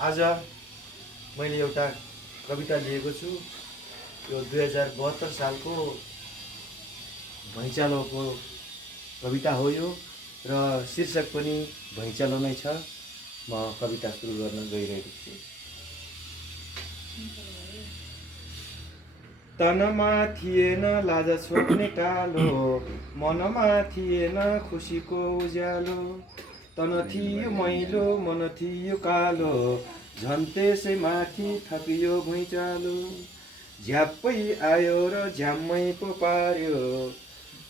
आज मैले एउटा कविता लिएको छु। यो 2072 सालको भैँचालोको कविता हो यो र शीर्षक पनि भैँचालो नै छ। म कविता सुरु गर्न गइरहेको छु। तनमा थिएन लाज छोप्ने कालो, मनमा थिएन खुसीको उज्यालो। तन थियो मैलो मन थियो कालो, झन् त्यसै माथि थपियो भुइँचालो। झ्याप्पै आयो र झ्याम्मै पो पार्यो,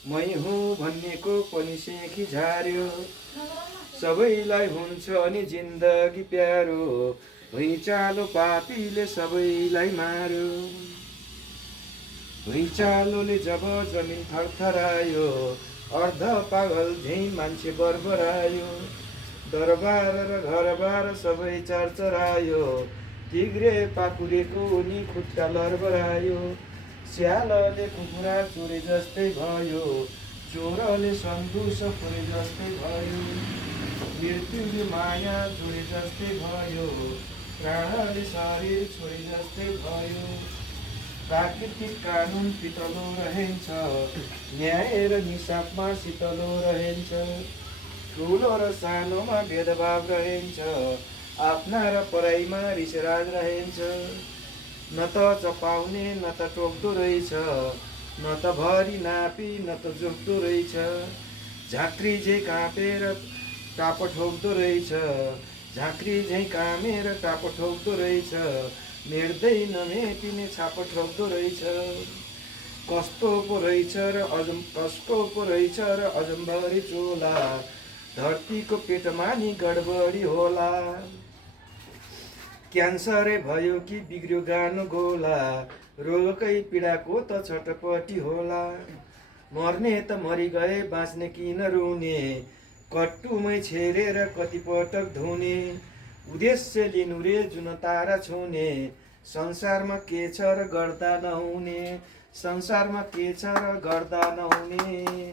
मै हुँ भन्नेको पनि सेखी झार्यो। सबैलाई हुन्छ नि जिन्दगी प्यारो, भुइँचालो पापीले सबैलाई मार्यो। भुइँचालोले जब जमिन थरथरायो, अर्ध पागल झैँ मान्छे बरबरायो। दरबार र घरबार सबै चरचरायो, तिग्रे पाखुरेको नि खुट्टा लरबरायो। स्यालले कुखुरा चोरे जस्तै भयो, चोरले सन्दुस फोरे जस्तै भयो। मृत्युले माया जोडे जस्तै भयो, प्राणले शरीर छोडे जस्तै भयो। प्राकृतिक कानुन पितलो रहन्छ, न्याय र निसाबमा शीतलो रहन्छ। ठुलो र सानोमा भेदभाव रहन्छ, आफ्ना र पराइमा रिसराग रहन्छ। न त चपाउने न त टोक्दो रहेछ, न त भरी नापी न त जोक्दो रहेछ। झाँक्री झैँ काँपेर टाप ठोक्दो रहेछ, झाँक्री झैँ कामेर टाप ठोक्दो रहेछ। मेट्दै नमेटिने छाप ठोक्दो रहेछ। कस्तो पो रहेछ र अजम्भरी चोला, धरतीको पेटमा नि गडबडी होला। क्यान्सरै भयो कि बिग्रियो गानो गोला, रोगकै पीडाको त छटपटी होला। मर्ने त मरिगए बाँच्ने किन रुने, कट्टुमै छेरेर कतिपटक धुने। उद्देश्य लिनु रे जुन तारा छुने, संसारमा के छ र गर्दा नहुने, संसारमा के छ र गर्दा नहुने।